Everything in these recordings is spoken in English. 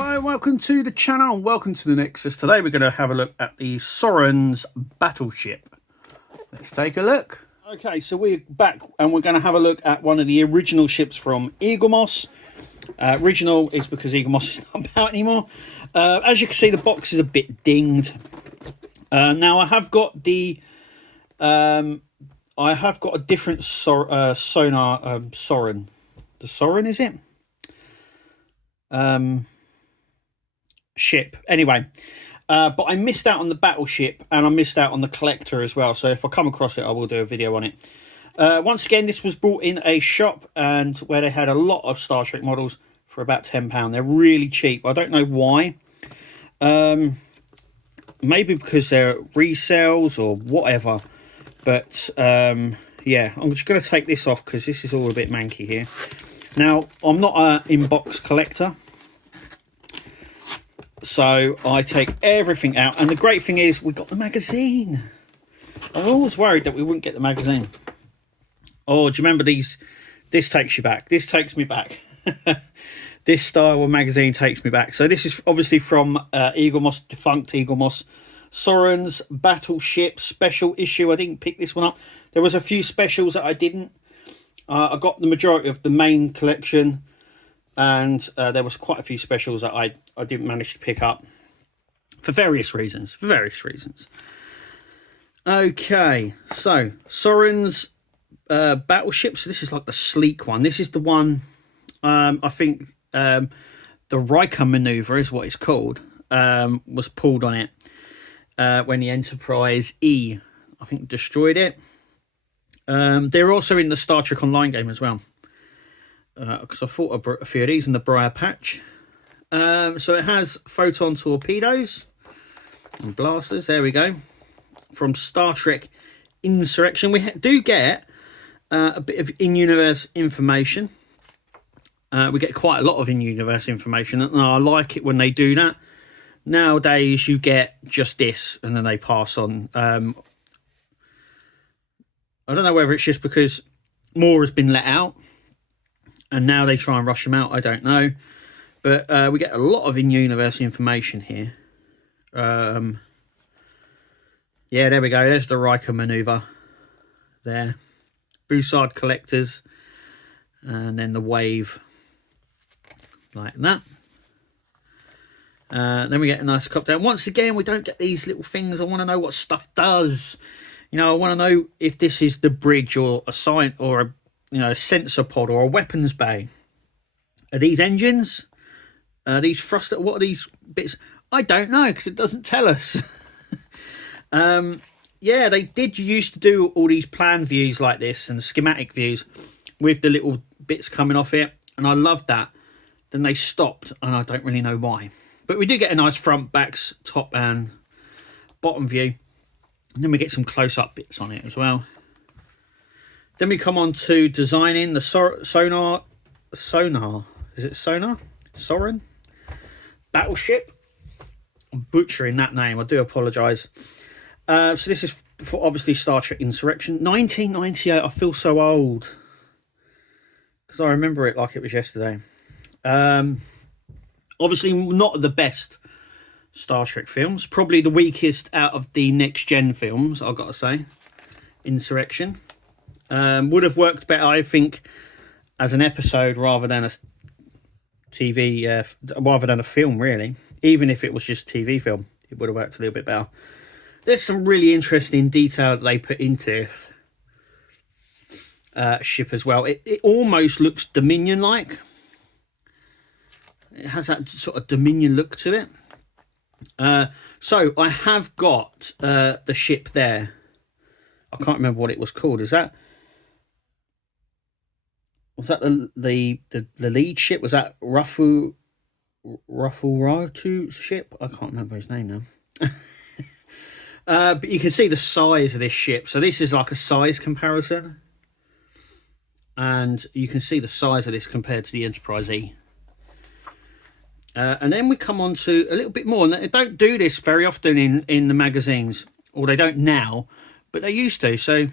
Hi, welcome to the channel. Welcome to the Nexus. Today we're going to have a look at the Soren's battleship. Let's take a look. Okay, so we're back and we're going to have a look at one of the original ships from Eaglemoss. Original is because Eaglemoss is not about anymore. As you can see, the box is a bit dinged. Now I have got the a different sonar Soren. The Soren, is it? Ship anyway, but I missed out on the battleship and I missed out on the collector as well, so if I come across it I will do a video on it. Once again, this was bought in a shop and where they had a lot of Star Trek models for about £10. They're really cheap. I don't know why. Maybe because they're resales or whatever, but yeah, I'm just going to take this off because this is all a bit manky here. Now, I'm not an in-box collector, so I take everything out, and the great thing is we got the magazine. I was always worried that we wouldn't get the magazine. Oh, do you remember these? This takes you back. This takes me back. This style of magazine takes me back. So this is obviously from Eaglemoss, defunct Eaglemoss. Soren's Battleship special issue. I didn't pick this one up. There was a few specials that I didn't. I got the majority of the main collection, and there was quite a few specials that I didn't manage to pick up for various reasons. Okay, so Soren's battleship. So this is like the sleek one. This is the one, I think the Riker maneuver is what it's called, was pulled on it when the Enterprise E, I think, destroyed it. They're also in the Star Trek Online game as well, because I fought a few of these in the Briar Patch. So it has photon torpedoes and blasters. There we go. From Star Trek Insurrection, we do get a bit of in-universe information. We get quite a lot of in-universe information, and I like it when they do that. Nowadays, you get just this, and then they pass on. I don't know whether it's just because more has been let out and now they try and rush them out. I don't know. But we get a lot of in-universe information here. Yeah, there we go. There's the Riker maneuver there. Bussard collectors. And then the wave like that. Then we get a nice cop down. Once again, we don't get these little things. I want to know what stuff does. You know, I want to know if this is the bridge or a sign or a, you know, a sensor pod or a weapons bay. Are these engines? Are these thruster? What are these bits? I don't know because it doesn't tell us. Yeah, they did used to do all these plan views like this and schematic views with the little bits coming off it, and I loved that. Then they stopped, and I don't really know why. But we do get a nice front, backs, top, and bottom view. And then we get some close-up bits on it as well. Then we come on to designing the sonar. Is it sonar? Soren? Battleship? I'm butchering that name. I do apologise. So this is for obviously Star Trek Insurrection. 1998. I feel so old. Because I remember it like it was yesterday. Obviously not the best Star Trek films, probably the weakest out of the next gen films, I've got to say. Insurrection would have worked better, I think, as an episode rather than a TV, rather than a film, really. Even if it was just a TV film, it would have worked a little bit better. There's some really interesting detail that they put into ship as well. It almost looks Dominion-like. It has that sort of Dominion look to it. So I have got the ship there. I can't remember what it was called. Was that the lead ship? Was that Ratu's ship? I can't remember his name now. But you can see the size of this ship. So this is like a size comparison, and you can see the size of this compared to the Enterprise E. And then we come on to a little bit more, and they don't do this very often in the magazines, or they don't now, but they used to. So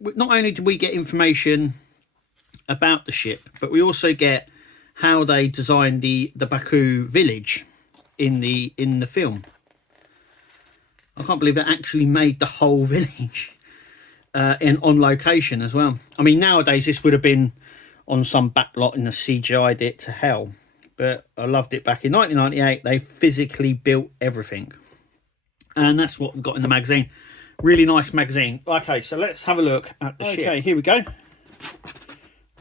not only do we get information about the ship, but we also get how they designed the Baku village in the film. I can't believe they actually made the whole village on location as well. I mean, nowadays this would have been on some back lot and the CGI'd it to hell, but I loved it back in 1998. They physically built everything, and that's what we got in the magazine. Really nice magazine. Okay, so let's have a look at the ship. Okay, here we go.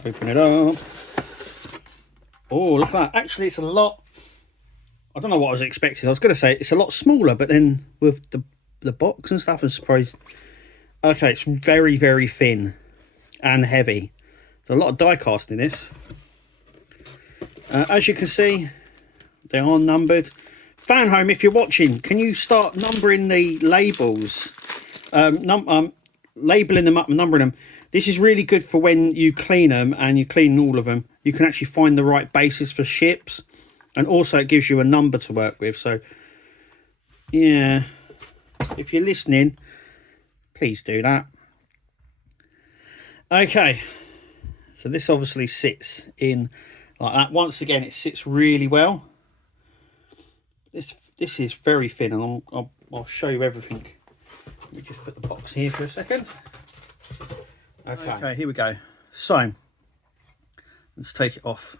Open it up. Oh, look at that. Actually, it's a lot. I don't know what I was expecting. I was going to say it's a lot smaller, but then with the box and stuff, I'm surprised. Okay, it's very, very thin and heavy. There's a lot of die cast in this. As you can see, they are numbered. Fan home, if you're watching, can you start numbering the labels? Labeling them up and numbering them. This is really good for when you clean them, and you clean all of them. You can actually find the right bases for ships, and also it gives you a number to work with. So yeah, if you're listening, please do that. Okay, so this obviously sits in like that. Once again, it sits really well. This is very thin, and I'll show you everything. Let me just put the box here for a second. Okay, here we go. So let's take it off.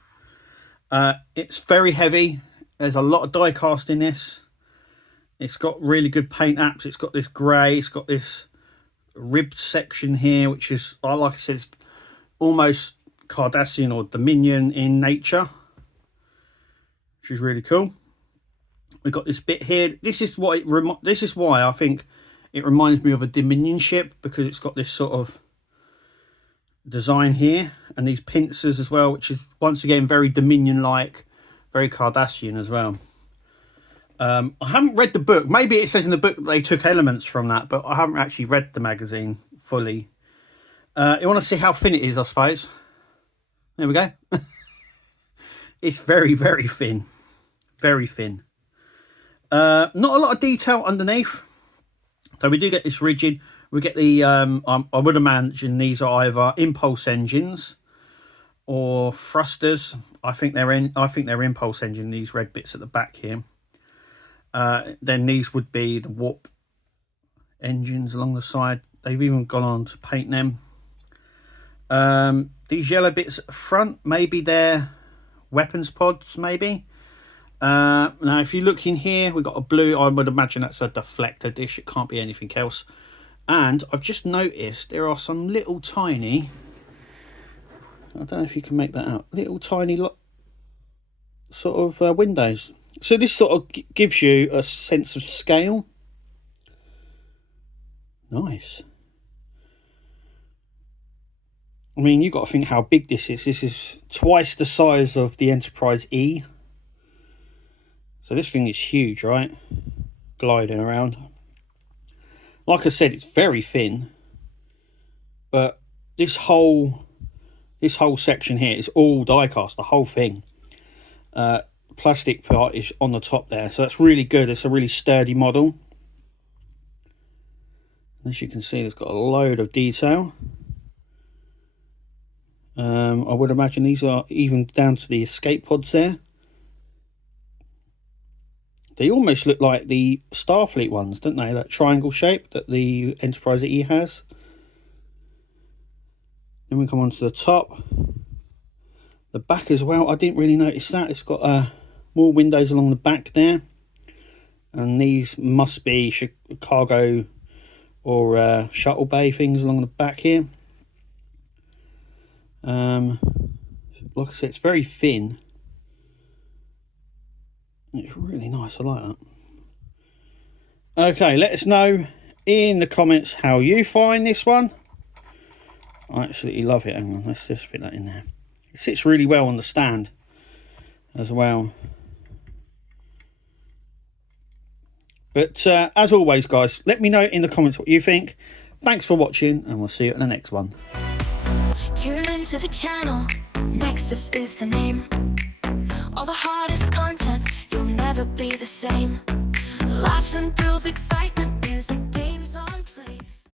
It's very heavy. There's a lot of die cast in this. It's got really good paint apps. It's got this grey. It's got this ribbed section here, which is, like I said, it's almost Cardassian or Dominion in nature, which is really cool. We've got this bit here. This is what this is why I think it reminds me of a Dominion ship, because it's got this sort of design here, and these pincers as well, which is once again very Dominion-like, very Cardassian as well. I haven't read the book. Maybe it says in the book that they took elements from that, but I haven't actually read the magazine fully. You want to see how thin it is, I suppose. There we go. It's very, very thin. Very thin. Not a lot of detail underneath. So we do get this rigid. We get the, I would imagine these are either impulse engines or thrusters. I think they're impulse engine, these red bits at the back here. Then these would be the warp engines along the side. They've even gone on to paint them. These yellow bits at the front, maybe they're weapons pods, maybe. Now if you look in here, we've got a blue. I would imagine that's a deflector dish. It can't be anything else. And I've just noticed there are some little tiny, I don't know if you can make that out, little tiny sort of windows. So this sort of gives you a sense of scale. Nice. I mean, you've got to think how big this is. This is twice the size of the Enterprise E. So this thing is huge, right? Gliding around. Like I said, it's very thin. But this whole section here is all die cast, the whole thing. Plastic part is on the top there, so that's really good. It's a really sturdy model. As you can see, it's got a load of detail. I would imagine these are even down to the escape pods there. They almost look like the Starfleet ones, don't they? That triangle shape that the Enterprise E has. Then we come on to the top. The back as well, I didn't really notice that. It's got more windows along the back there. And these must be cargo or shuttle bay things along the back here. Like I said, it's very thin. It's really nice, I like that. Okay, let us know in the comments how you find this one. I absolutely love it. Hang on, let's just fit that in there. It sits really well on the stand as well. But as always, guys, let me know in the comments what you think. Thanks for watching, and we'll see you in the next one. Tune into the channel, Nexus is the name. All the hardest content, you'll never be the same. Laughs and thrills, excitement.